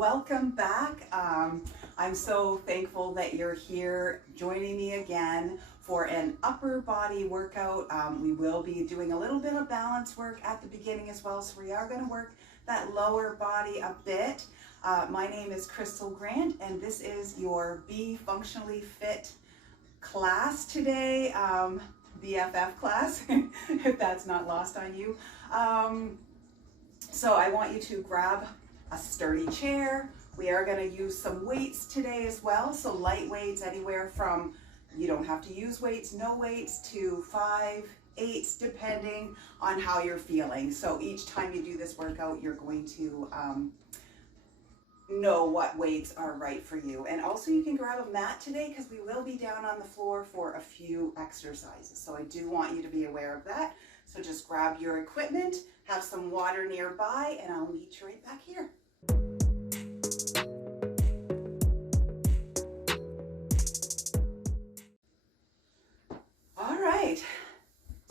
welcome back. I'm so thankful that you're here joining me again for an upper body workout. We will be doing a little bit of balance work at the beginning as well, so we are going to work that lower body a bit. My name is Crystal Grant, and this is your Be Functionally Fit class today, BFF class, if that's not lost on you. So I want you to grab a sturdy chair. We are going to use some weights today as well. So light weights, anywhere from, you don't have to use weights, no weights, to 5, 8s, depending on how you're feeling. So each time you do this workout, you're going to know what weights are right for you. And also you can grab a mat today because we will be down on the floor for a few exercises. So I do want you to be aware of that. So just grab your equipment, have some water nearby, and I'll meet you right back here. All right,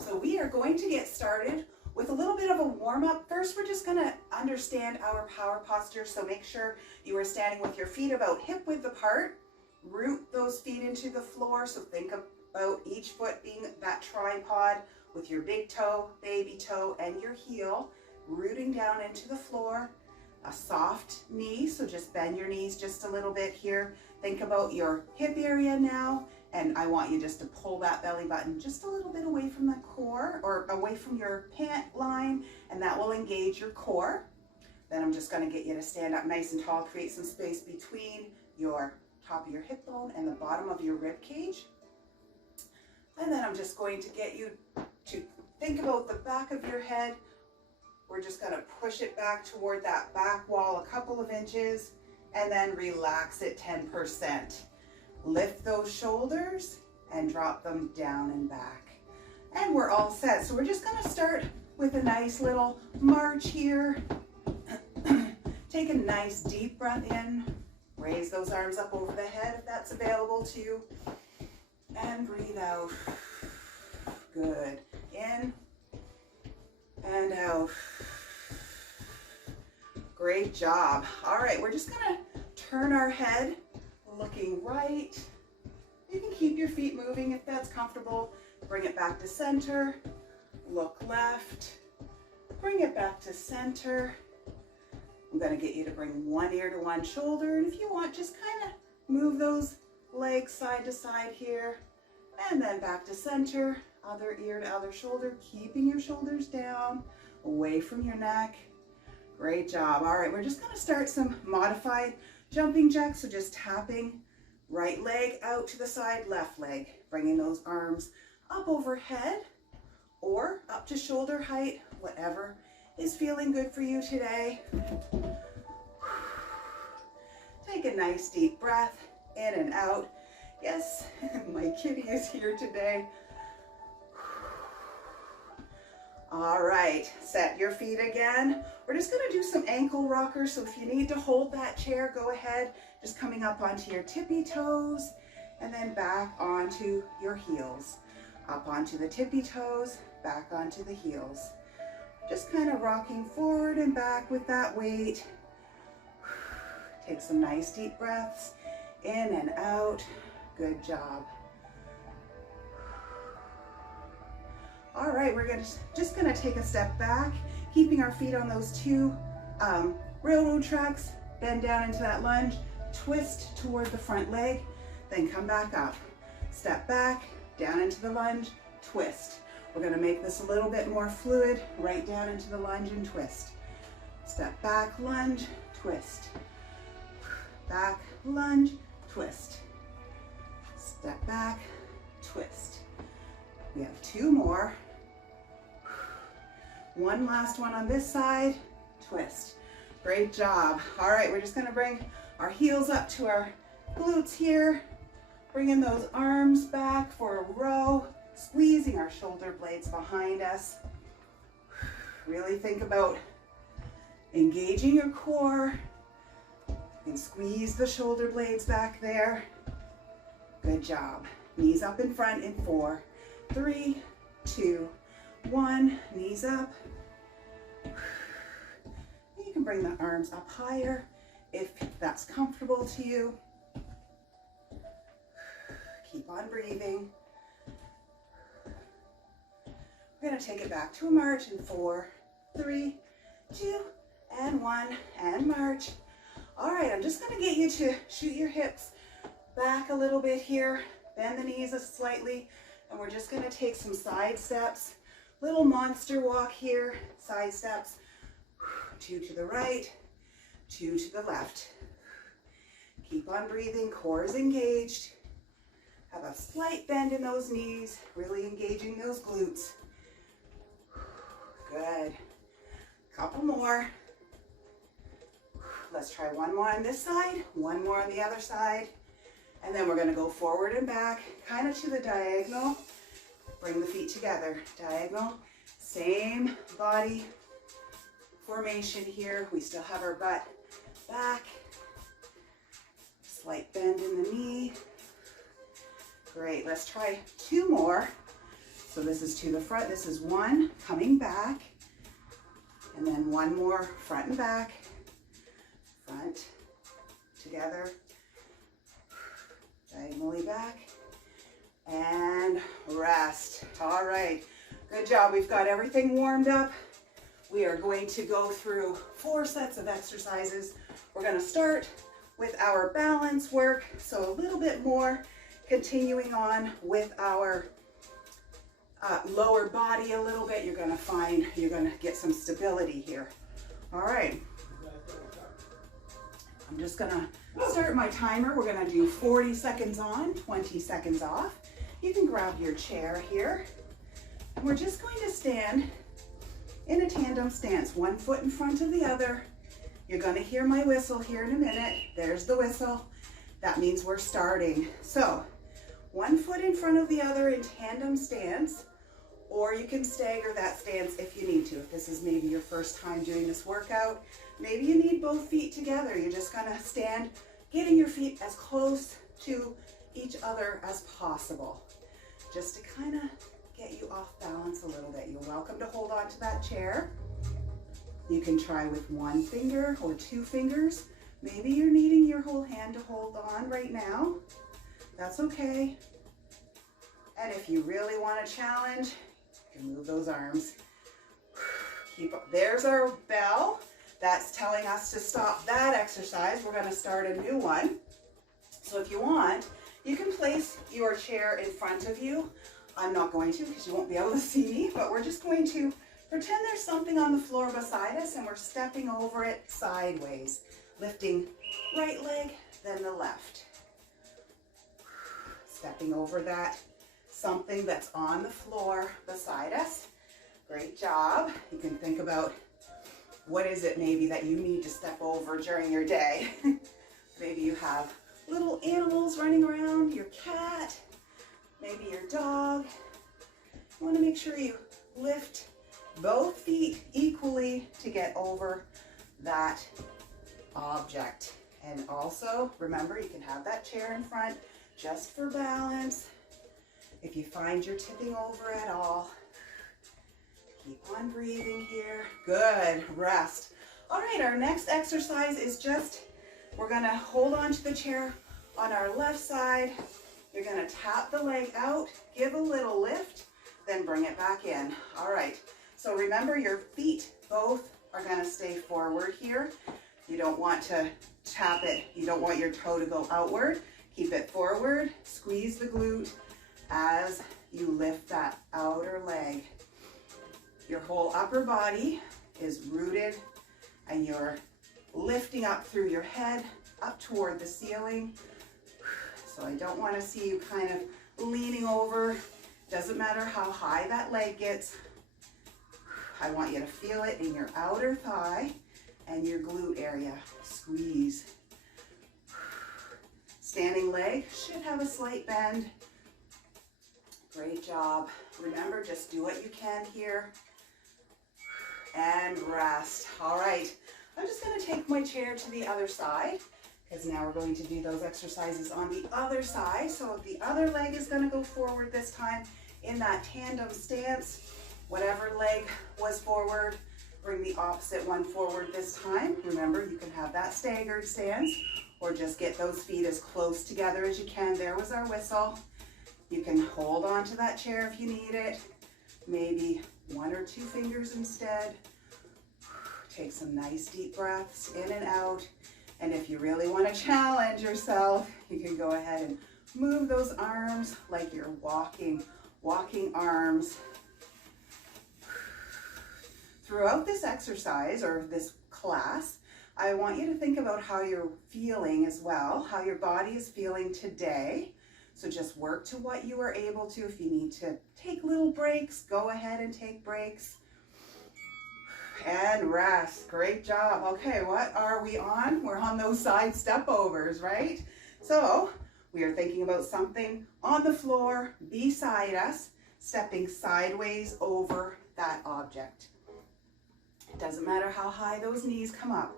so we are going to get started with a little bit of a warm-up. First, we're just gonna understand our power posture. So make sure you are standing with your feet about hip width apart. Root those feet into the floor. So think about each foot being that tripod with your big toe, baby toe, and your heel rooting down into the floor. A soft knee, so just bend your knees just a little bit here. Think about your hip area now, and I want you just to pull that belly button just a little bit away from the core, or away from your pant line, and that will engage your core. Then I'm just going to get you to stand up nice and tall, create some space between your top of your hip bone and the bottom of your rib cage. And then I'm just going to get you to think about the back of your head. We're just going to push it back toward that back wall a couple of inches, and then relax it 10%. Lift those shoulders and drop them down and back. And we're all set. So we're just going to start with a nice little march here. Take a nice deep breath in. Raise those arms up over the head if that's available to you. And breathe out. Good. In and out. Great job. All right, we're just gonna turn our head looking right. You can keep your feet moving if that's comfortable. Bring it back to center. Look left. Bring it back to center. I'm gonna get you to bring one ear to one shoulder, and if you want, just kind of move those legs side to side here, and then back to center. Other ear to other shoulder, keeping your shoulders down, away from your neck. Great job. All right, we're just going to start some modified jumping jacks. So just tapping right leg out to the side, left leg, bringing those arms up overhead or up to shoulder height, whatever is feeling good for you today. Take a nice deep breath in and out. Yes, my kitty is here today. All right, set your feet again. We're just gonna do some ankle rockers. So if you need to hold that chair, go ahead. Just coming up onto your tippy toes and then back onto your heels. Up onto the tippy toes, back onto the heels. Just kind of rocking forward and back with that weight. Take some nice deep breaths in and out. Good job. All right, we're just gonna take a step back, keeping our feet on those two railroad tracks, bend down into that lunge, twist toward the front leg, then come back up. Step back, down into the lunge, twist. We're gonna make this a little bit more fluid, right down into the lunge and twist. Step back, lunge, twist. Back, lunge, twist. Step back, twist. We have 2 more. One last one on this side, twist. Great job. All right, we're just gonna bring our heels up to our glutes here, bringing those arms back for a row, squeezing our shoulder blades behind us. Really think about engaging your core and squeeze the shoulder blades back there. Good job. Knees up in front in 4, 3, 2, 1. Knees up. You can bring the arms up higher if that's comfortable to you. Keep on breathing. We're going to take it back to a march in 4, 3, 2, and 1, and march. All right, I'm just going to get you to shoot your hips back a little bit here. Bend the knees slightly, and we're just going to take some side steps. Little monster walk here, side steps. 2 to the right, 2 to the left. Keep on breathing, core is engaged. Have a slight bend in those knees, really engaging those glutes. Good. Couple more. Let's try one more on this side, one more on the other side. And then we're going to go forward and back, kind of to the diagonal. Bring the feet together, diagonal. Same body formation here. We still have our butt back. Slight bend in the knee. Great, let's try 2 more. So this is to the front, this is 1, coming back. And then 1 more, front and back. Front, together. Diagonally back. And rest. All right, good job. We've got everything warmed up. We are going to go through 4 sets of exercises. We're going to start with our balance work, so a little bit more, continuing on with our lower body a little bit. You're going to find you're going to get some stability here. All right, I'm just going to start my timer. We're going to do 40 seconds on, 20 seconds off. You can grab your chair here. And we're just going to stand in a tandem stance, 1 foot in front of the other. You're going to hear my whistle here in a minute. There's the whistle. That means we're starting. So 1 foot in front of the other in tandem stance, or you can stagger that stance if you need to. If this is maybe your first time doing this workout, maybe you need both feet together. You're just going to stand, getting your feet as close to each other as possible, just to kind of get you off balance a little bit. You're welcome to hold on to that chair. You can try with 1 finger or 2 fingers. Maybe you're needing your whole hand to hold on right now. That's okay. And if you really want a challenge, you can move those arms. Keep up. There's our bell. That's telling us to stop that exercise. We're going to start a new one. So if you want, you can place your chair in front of you. I'm not going to because you won't be able to see me, but we're just going to pretend there's something on the floor beside us and we're stepping over it sideways. Lifting right leg, then the left. Stepping over that something that's on the floor beside us. Great job. You can think about what is it maybe that you need to step over during your day. Maybe you have little animals running around, your cat, maybe your dog. You want to make sure you lift both feet equally to get over that object. And also, remember, you can have that chair in front just for balance. If you find you're tipping over at all, keep on breathing here. Good, rest. All right, our next exercise is just, we're gonna hold on to the chair on our left side. You're gonna tap the leg out, give a little lift, then bring it back in. All right, so remember your feet both are gonna stay forward here. You don't want to tap it. You don't want your toe to go outward. Keep it forward. Squeeze the glute as you lift that outer leg. Your whole upper body is rooted and you're lifting up through your head, up toward the ceiling. So I don't want to see you kind of leaning over. Doesn't matter how high that leg gets. I want you to feel it in your outer thigh and your glute area. Squeeze. Standing leg should have a slight bend. Great job. Remember, just do what you can here. And rest. All right. I'm just going to take my chair to the other side because now we're going to do those exercises on the other side. So the other leg is going to go forward this time in that tandem stance. Whatever leg was forward, Bring the opposite one forward this time. Remember, you can have that staggered stance or just get those feet as close together as you can. There was our whistle. You can hold on to that chair if you need it. Maybe 1 or 2 fingers instead. Take some nice deep breaths in and out. And if you really want to challenge yourself, you can go ahead and move those arms like you're walking arms. Throughout this exercise or this class, I want you to think about how you're feeling as well, how your body is feeling today. So just work to what you are able to. If you need to take little breaks, go ahead and take breaks. And rest. Great job. Okay, what are we on? We're on those side step overs, right? So we are thinking about something on the floor beside us, stepping sideways over that object. It doesn't matter how high those knees come up.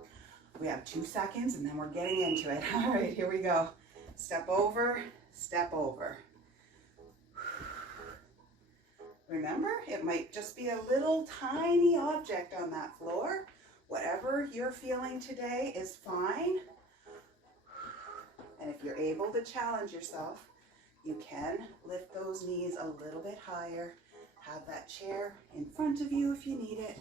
We have 2 seconds and then we're getting into it. All right, here we go. Step over, step over. Remember, it might just be a little tiny object on that floor. Whatever you're feeling today is fine. And if you're able to challenge yourself, you can lift those knees a little bit higher. Have that chair in front of you if you need it.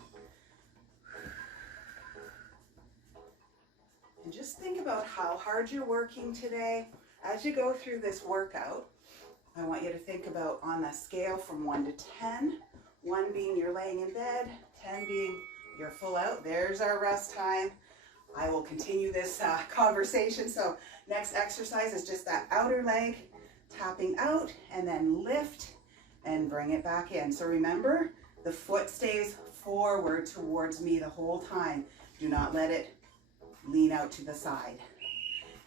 And just think about how hard you're working today. As you go through this workout, I want you to think about on a scale from 1 to 10, 1 being you're laying in bed, 10 being you're full out. There's our rest time. I will continue this conversation. So next exercise is just that outer leg, tapping out and then lift and bring it back in. So remember, the foot stays forward towards me the whole time. Do not let it lean out to the side.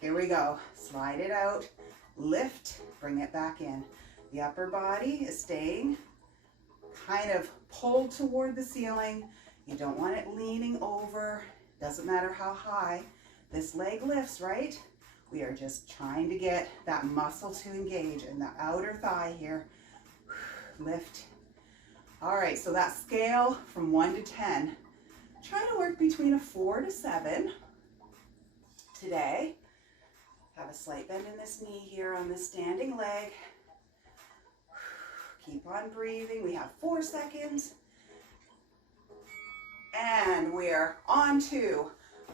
Here we go. Slide it out, lift, bring it back in. The upper body is staying kind of pulled toward the ceiling. You don't want it leaning over. Doesn't matter how high this leg lifts, right? We are just trying to get that muscle to engage in the outer thigh here. Lift. All right, so that scale from 1 to 10, try to work between a 4 to 7 today. Have a slight bend in this knee here on this standing leg. Keep on breathing. We have 4 seconds. And we're on to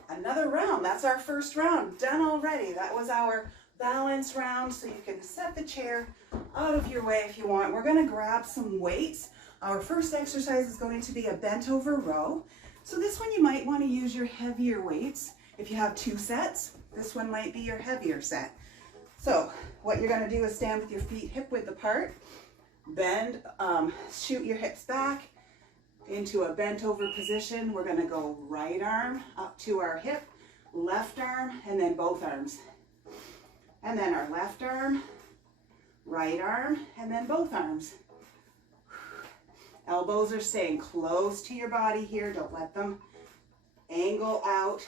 another round. That's our first round done already. That was our balance round, so you can set the chair out of your way if you want. We're going to grab some weights. Our first exercise is going to be a bent over row. So this one you might want to use your heavier weights. If you have 2 sets, this one might be your heavier set. So what you're going to do is stand with your feet hip width apart, bend, shoot your hips back into a bent over position. We're going to go right arm up to our hip, left arm, and then both arms. And then our left arm, right arm, and then both arms. Elbows are staying close to your body here. Don't let them angle out.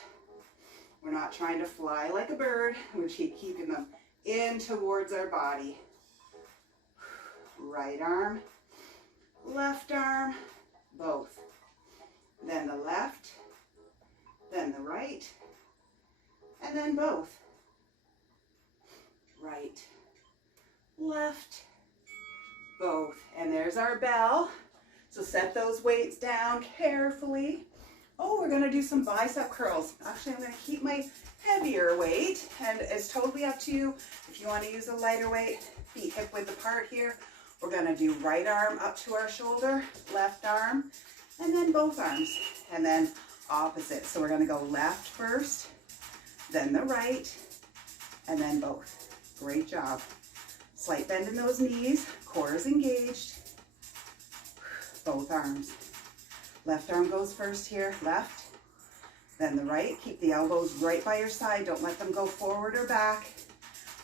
We're not trying to fly like a bird. We're keeping them in towards our body. Right arm, left arm, both. Then the left, then the right, and then both. Right, left, both. And there's our bell. So set those weights down carefully. Oh, we're gonna do some bicep curls. Actually, I'm gonna keep my heavier weight, and it's totally up to you. If you wanna use a lighter weight, feet hip width apart here. We're gonna do right arm up to our shoulder, left arm, and then both arms, and then opposite. So we're gonna go left first, then the right, and then both. Great job. Slight bend in those knees, core is engaged. Both arms. Left arm goes first here, left, then the right. Keep the elbows right by your side. Don't let them go forward or back.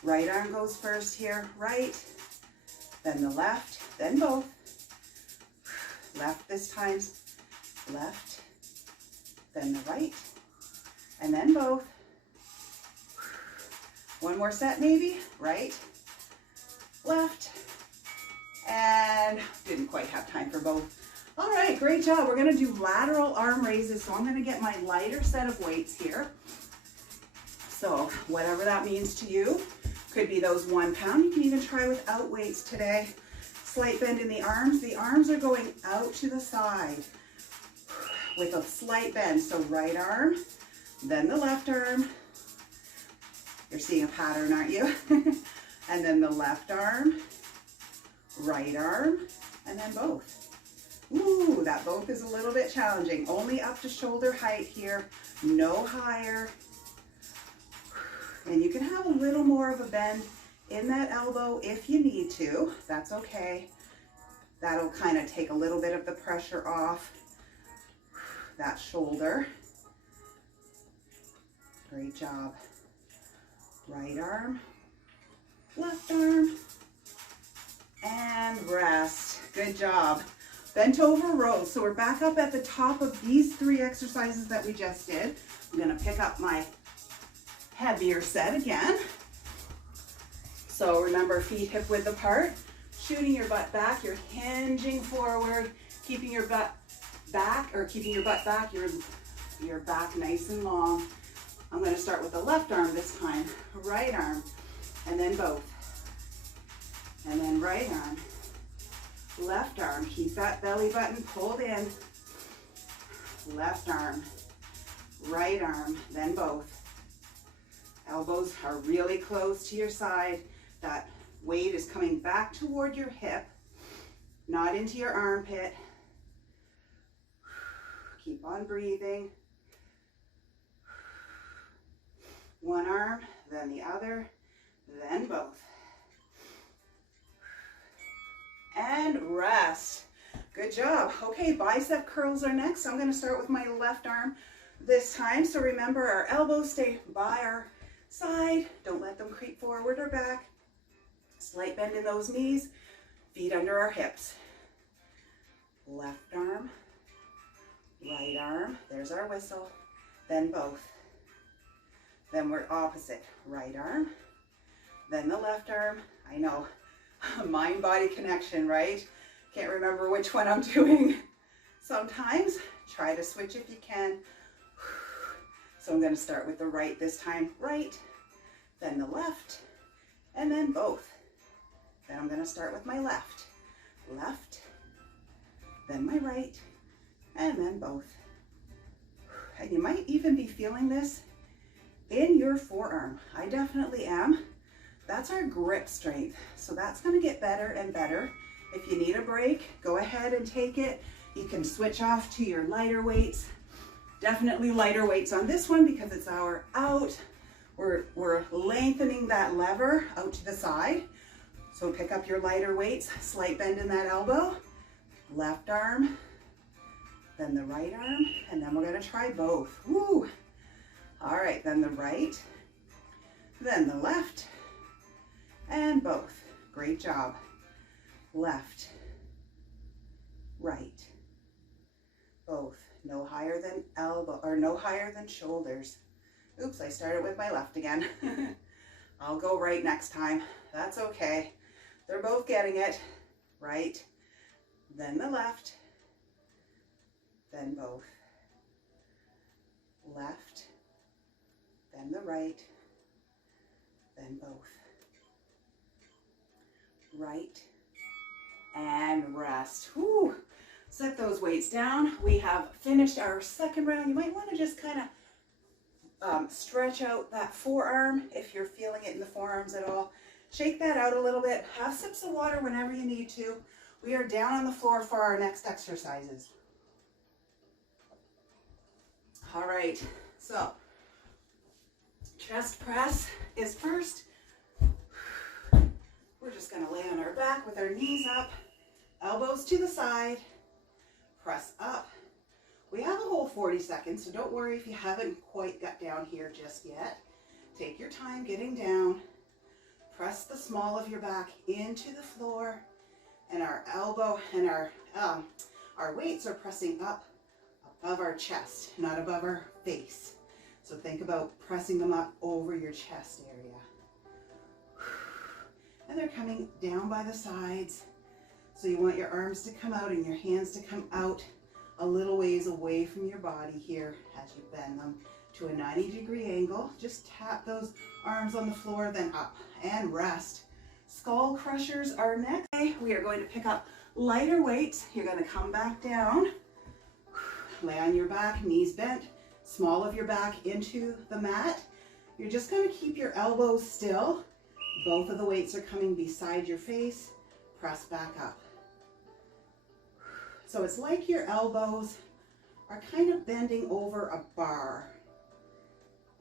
Right arm goes first here, right, then the left, then both. Left this time, left, then the right, and then both. One more set maybe, right, left, and didn't quite have time for both. All right, great job. We're gonna do lateral arm raises. So I'm gonna get my lighter set of weights here. So whatever that means to you, could be those 1 pound. You can even try without weights today. Slight bend in the arms. The arms are going out to the side with a slight bend. So right arm, then the left arm. You're seeing a pattern, aren't you? And then the left arm, right arm, and then both. Ooh, that both is a little bit challenging. Only up to shoulder height here, no higher. And you can have a little more of a bend in that elbow if you need to. That's okay. That'll kind of take a little bit of the pressure off that shoulder. Great job. Right arm, left arm, and rest. Good job. Bent over rows. So we're back up at the top of these 3 exercises that we just did. I'm gonna pick up my heavier set again. So remember, feet hip width apart, shooting your butt back, you're hinging forward, keeping your butt back, your back nice and long. I'm gonna start with the left arm this time, right arm, and then both. And then right arm, left arm, keep that belly button pulled in. Left arm, right arm, then both. Elbows are really close to your side. That weight is coming back toward your hip, not into your armpit. Keep on breathing. One arm, then the other, then both. And rest. Good job. Okay, bicep curls are next. I'm going to start with my left arm this time. So remember, our elbows stay by our side. Don't let them creep forward or back. Slight bend in those knees. Feet under our hips. Left arm, right arm. There's our whistle. Then both. Then we're opposite. Right arm, then the left arm. I know, mind-body connection, right? Can't remember which one I'm doing sometimes. Try to switch if you can. So I'm going to start with the right this time. Right, then the left, and then both. Then I'm going to start with my left. Left, then my right, and then both. And you might even be feeling this in your forearm. I definitely am. That's our grip strength. So that's going to get better and better. If you need a break, go ahead and take it. You can switch off to your lighter weights. Definitely lighter weights on this one because it's our out. We're lengthening that lever out to the side. So pick up your lighter weights, slight bend in that elbow, left arm, then the right arm, and then we're going to try both. Woo! All right, then the right, then the left, and both. Great job. Left, right, both. No higher than elbow, or no higher than shoulders. Oops, I started with my left again. I'll go right next time. That's okay. They're both getting it. Right, then the left, then both. Left, then the right, then both. Right, and rest. Whew. Set those weights down. We have finished our second round. You might want to just kind of stretch out that forearm if you're feeling it in the forearms at all. Shake that out a little bit. Have sips of water whenever you need to. We are down on the floor for our next exercises. All right, so chest press is first. We're just going to lay on our back with our knees up, elbows to the side, press up. We have a whole 40 seconds, so don't worry if you haven't quite got down here just yet. Take your time getting down. Press the small of your back into the floor, and our elbow and our weights are pressing up above our chest, not above our face. So think about pressing them up over your chest area. And they're coming down by the sides. So you want your arms to come out and your hands to come out a little ways away from your body here as you bend them to a 90-degree angle. Just tap those arms on the floor, then up and rest. Skull crushers are next. We are going to pick up lighter weights. You're going to come back down, lay on your back, knees bent, small of your back into the mat. You're just going to keep your elbows still. Both of the weights are coming beside your face. Press back up. So it's like your elbows are kind of bending over a bar.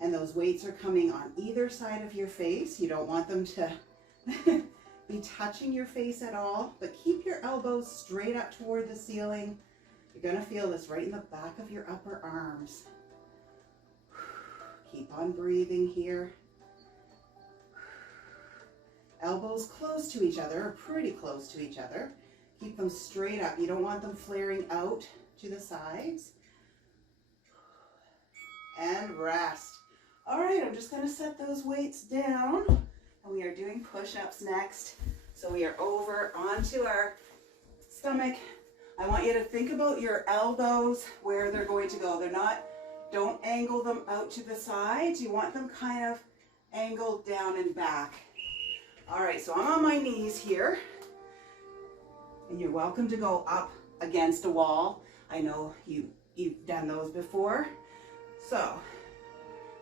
And those weights are coming on either side of your face. You don't want them to be touching your face at all, but keep your elbows straight up toward the ceiling. You're going to feel this right in the back of your upper arms. Keep on breathing here. Elbows close to each other, or pretty close to each other. Keep them straight up. You don't want them flaring out to the sides. And rest. All right, I'm just going to set those weights down. And we are doing push-ups next. So we are over onto our stomach. I want you to think about your elbows, where they're going to go. They're not, don't angle them out to the sides. You want them kind of angled down and back. All right, so I'm on my knees here. And you're welcome to go up against a wall. I know you've done those before. So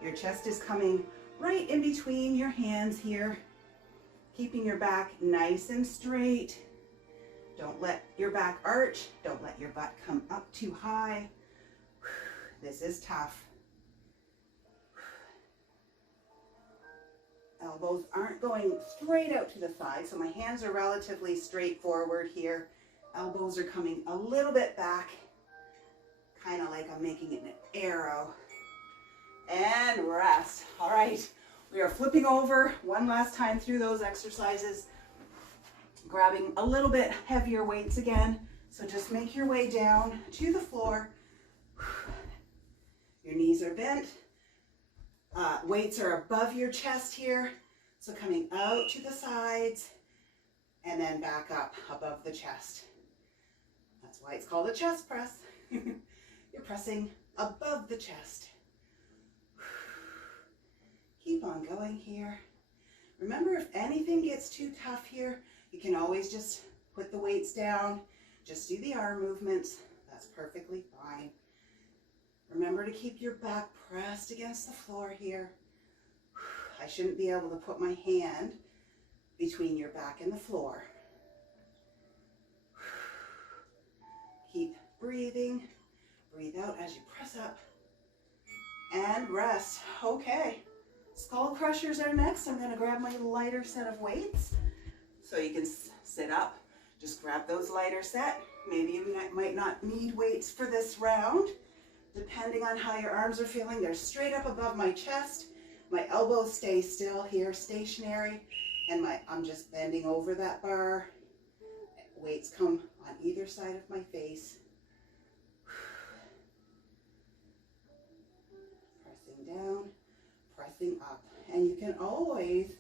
your chest is coming right in between your hands here, keeping your back nice and straight. Don't let your back arch. Don't let your butt come up too high. This is tough. Elbows aren't going straight out to the side, so my hands are relatively straight forward here. Elbows are coming a little bit back, kind of like I'm making an arrow. And rest. All right, we are flipping over one last time through those exercises, grabbing a little bit heavier weights again. So just make your way down to the floor. Your knees are bent. Weights are above your chest here, so coming out to the sides and then back up above the chest. That's why it's called a chest press. You're pressing above the chest. Keep on going here. Remember, if anything gets too tough here, you can always just put the weights down, just do the arm movements. That's perfectly fine. Remember to keep your back pressed against the floor here. I shouldn't be able to put my hand between your back and the floor. Keep breathing. Breathe out as you press up. And rest. Okay. Skull crushers are next. I'm going to grab my lighter set of weights. So you can sit up. Just grab those lighter set. Maybe you might not need weights for this round. Depending on how your arms are feeling, they're straight up above my chest. My elbows stay still here, stationary, and I'm just bending over that bar. Weights come on either side of my face. Pressing down, pressing up. And you can always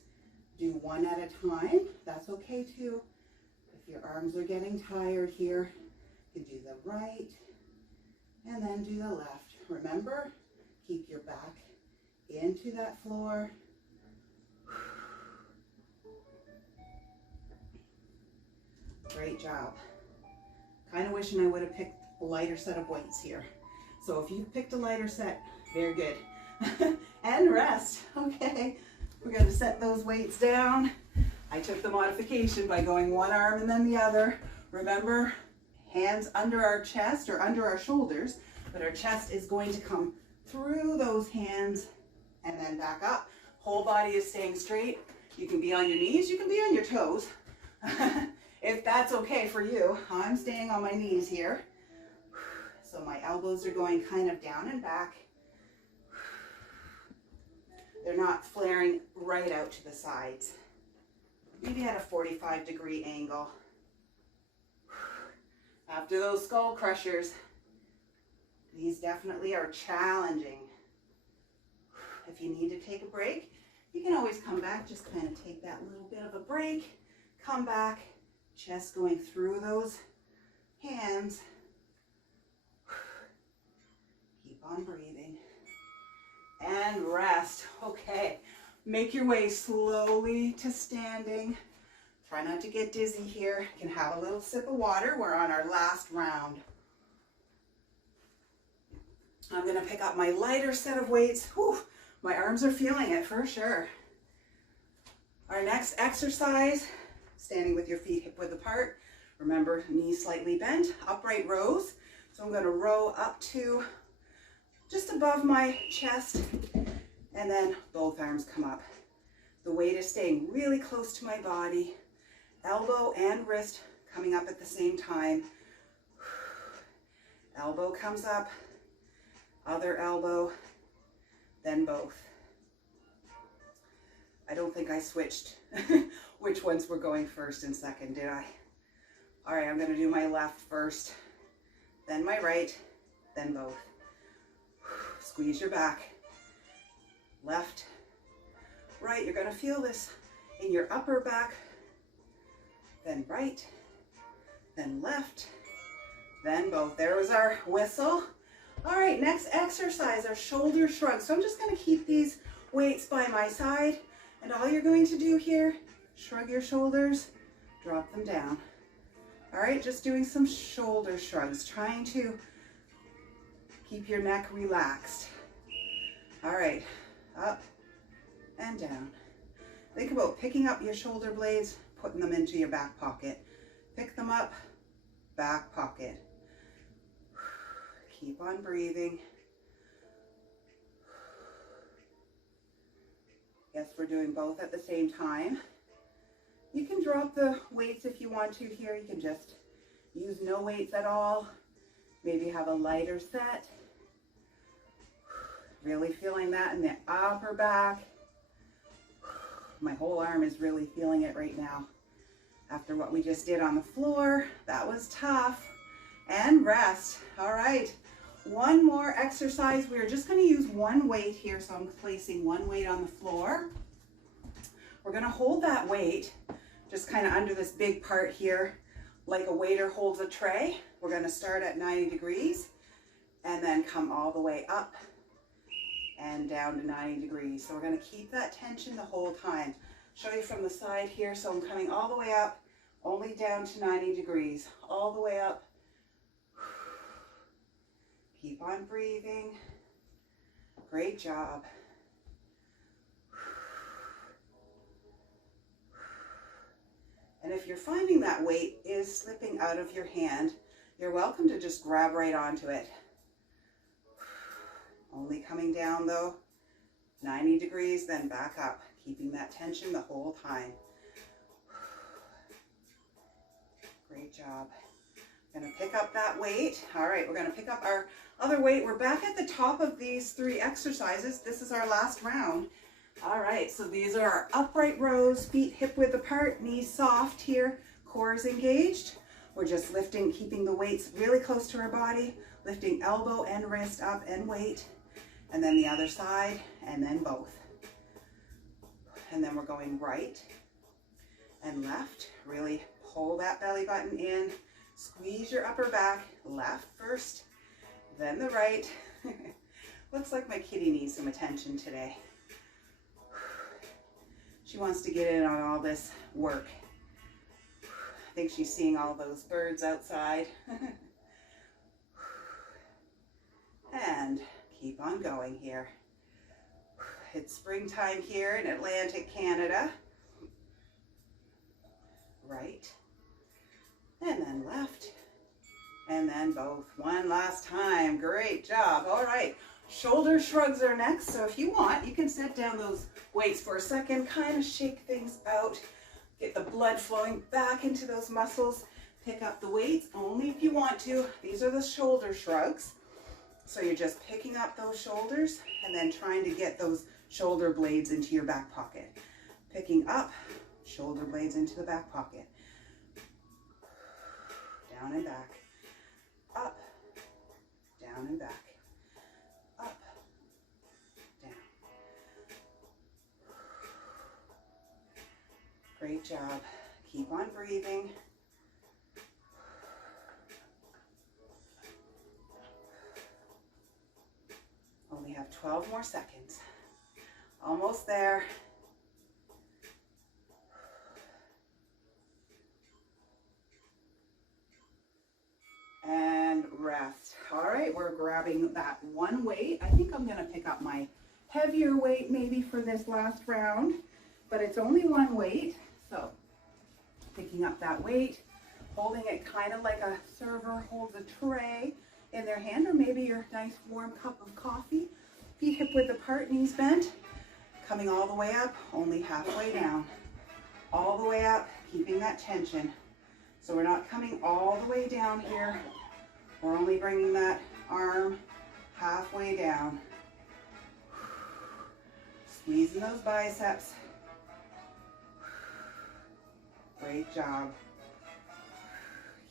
do one at a time. That's okay too. If your arms are getting tired here, you can do the right and then do the left. Remember, keep your back into that floor. Great job. Kind of wishing I would have picked a lighter set of weights here. So if you picked a lighter set, very good. And rest. Okay, we're going to set those weights down. I took the modification by going one arm and then the other. Remember, hands under our chest or under our shoulders, but our chest is going to come through those hands and then back up. Whole body is staying straight. You can be on your knees, you can be on your toes. If that's okay for you. I'm staying on my knees here. So my elbows are going kind of down and back. They're not flaring right out to the sides. Maybe at a 45-degree angle. After those skull crushers, these definitely are challenging. If you need to take a break, you can always come back, just kind of take that little bit of a break, come back, Chest going through those hands. Keep on breathing. And rest. Okay. Make your way slowly to standing. Try not to get dizzy here. You can have a little sip of water. We're on our last round. I'm going to pick up my lighter set of weights. Whew, my arms are feeling it for sure. Our next exercise, standing with your feet hip width apart. Remember, knees slightly bent, upright rows. So I'm going to row up to just above my chest, and then both arms come up. The weight is staying really close to my body. Elbow and wrist coming up at the same time. Elbow comes up, other elbow, then both. I don't think I switched which ones were going first and second, did I? All right, I'm going to do my left first, then my right, then both. Squeeze your back. Left, right. You're going to feel this in your upper back, then right, then left, then both. There was our whistle. All right, next exercise, our shoulder shrugs. So I'm just going to keep these weights by my side, and all you're going to do here, shrug your shoulders, drop them down. All right, just doing some shoulder shrugs, trying to keep your neck relaxed. All right, up and down. Think about picking up your shoulder blades, putting them into your back pocket. Pick them up, back pocket. Keep on breathing. Yes, we're doing both at the same time. You can drop the weights if you want to here. You can just use no weights at all. Maybe have a lighter set. Really feeling that in the upper back. My whole arm is really feeling it right now. After what we just did on the floor, that was tough. And rest. All right. One more exercise. We're just going to use one weight here. So I'm placing one weight on the floor. We're going to hold that weight just kind of under this big part here, like a waiter holds a tray. We're going to start at 90 degrees and then come all the way up and down to 90 degrees. So we're going to keep that tension the whole time. Show you from the side here. So I'm coming all the way up, only down to 90 degrees, all the way up. Keep on breathing. Great job. And if you're finding that weight is slipping out of your hand, you're welcome to just grab right onto it. Only coming down though, 90 degrees, then back up, keeping that tension the whole time. Great job. Gonna pick up that weight. All right, we're gonna pick up our other weight. We're back at the top of these 3 exercises. This is our last round. All right, so these are our upright rows, feet hip width apart, knees soft here, core is engaged. We're just lifting, keeping the weights really close to our body, lifting elbow and wrist up and weight, and then the other side, and then both. And then we're going right and left. Really pull that belly button in, squeeze your upper back, left first, then the right. Looks like my kitty needs some attention today. She wants to get in on all this work. I think she's seeing all those birds outside. And keep on going here. It's springtime here in Atlantic Canada. Right, and then left, and then both. One last time. Great job. All right, shoulder shrugs are next. So if you want, you can set down those weights for a second, kind of shake things out, get the blood flowing back into those muscles. Pick up the weights only if you want to. These are the shoulder shrugs. So you're just picking up those shoulders and then trying to get those shoulder blades into your back pocket. Picking up, shoulder blades into the back pocket. Down and back. Up, down and back. Up, down. Great job. Keep on breathing. have 12 more seconds. Almost there. And rest. All right, we're grabbing that one weight. I think I'm going to pick up my heavier weight maybe for this last round, but it's only one weight. So picking up that weight, holding it kind of like a server holds a tray in their hand, or maybe your nice warm cup of coffee. Feet hip width apart, knees bent. Coming all the way up, only halfway down. All the way up, keeping that tension. So we're not coming all the way down here. We're only bringing that arm halfway down. Squeezing those biceps. Great job.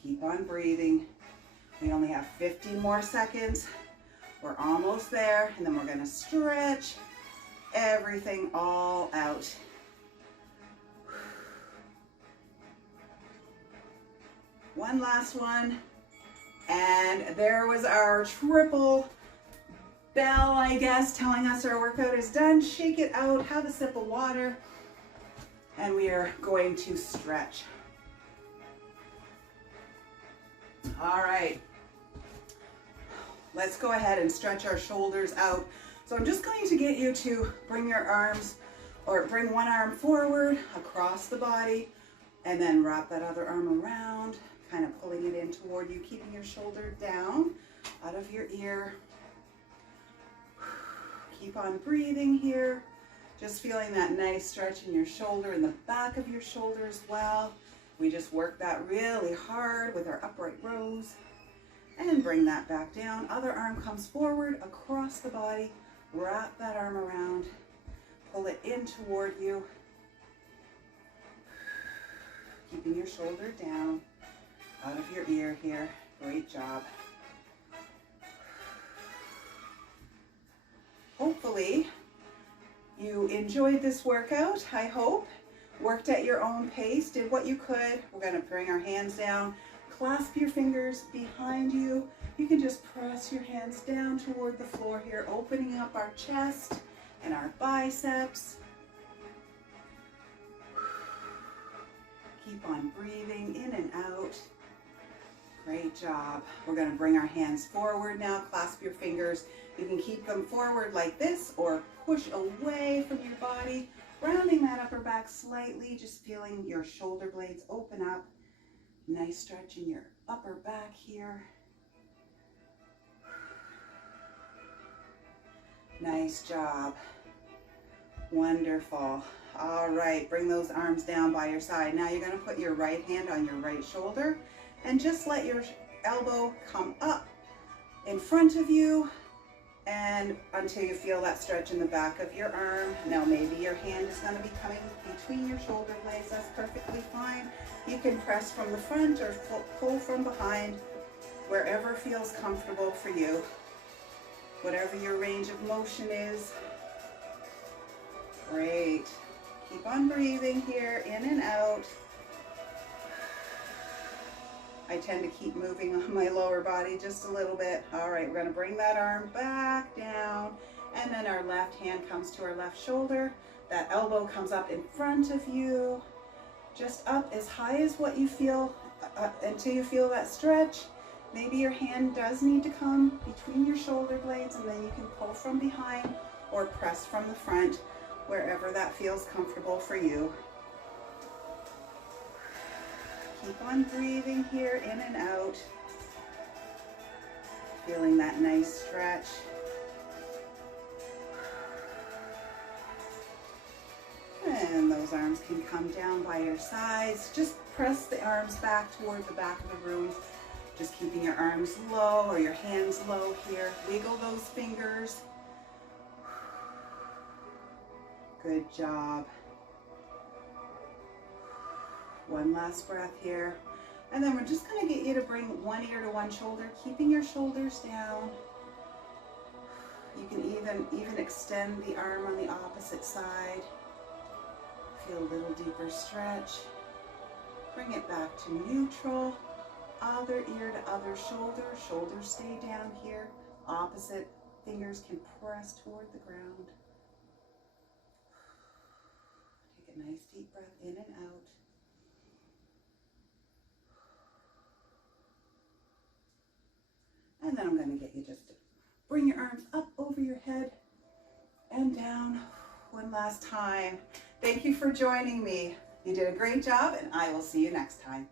Keep on breathing. We only have 15 more seconds. We're almost there, and then we're going to stretch everything all out. One last one. And there was our triple bell, I guess, telling us our workout is done. Shake it out, have a sip of water, and we are going to stretch. All right. Let's go ahead and stretch our shoulders out. So I'm just going to get you to bring your arms, or bring one arm forward across the body, and then wrap that other arm around, kind of pulling it in toward you, keeping your shoulder down out of your ear. Keep on breathing here. Just feeling that nice stretch in your shoulder and the back of your shoulder as well. We just work that really hard with our upright rows. And bring that back down. Other arm comes forward across the body. Wrap that arm around. Pull it in toward you. Keeping your shoulder down out of your ear here. Great job. Hopefully you enjoyed this workout, I hope. Worked at your own pace, did what you could. We're going to bring our hands down. Clasp your fingers behind you. You can just press your hands down toward the floor here, opening up our chest and our biceps. Keep on breathing in and out. Great job. We're going to bring our hands forward now. Clasp your fingers. You can keep them forward like this or push away from your body, rounding that upper back slightly, just feeling your shoulder blades open up. Nice stretch in your upper back here. Nice job. Wonderful. All right, bring those arms down by your side. Now you're going to put your right hand on your right shoulder and just let your elbow come up in front of you and until you feel that stretch in the back of your arm. Now maybe your hand is going to be coming between your shoulder blades. That's perfectly fine. You can press from the front or pull from behind, wherever feels comfortable for you. Whatever your range of motion is. Great. Keep on breathing here, in and out. I tend to keep moving on my lower body just a little bit. All right, we're going to bring that arm back down, and then our left hand comes to our left shoulder. That elbow comes up in front of you, just up as high as what you feel until you feel that stretch. Maybe your hand does need to come between your shoulder blades, and then you can pull from behind or press from the front, wherever that feels comfortable for you. Keep on breathing here, in and out. Feeling that nice stretch. And those arms can come down by your sides. Just press the arms back toward the back of the room. Just keeping your arms low or your hands low here. Wiggle those fingers. Good job. One last breath here. And then we're just going to get you to bring one ear to one shoulder, keeping your shoulders down. You can even extend the arm on the opposite side. Feel a little deeper stretch. Bring it back to neutral. Other ear to other shoulder. Shoulders stay down here. Opposite fingers can press toward the ground. Take a nice deep breath in and out. And then I'm going to get you just to bring your arms up over your head and down. One last time. Thank you for joining me. You did a great job, and I will see you next time.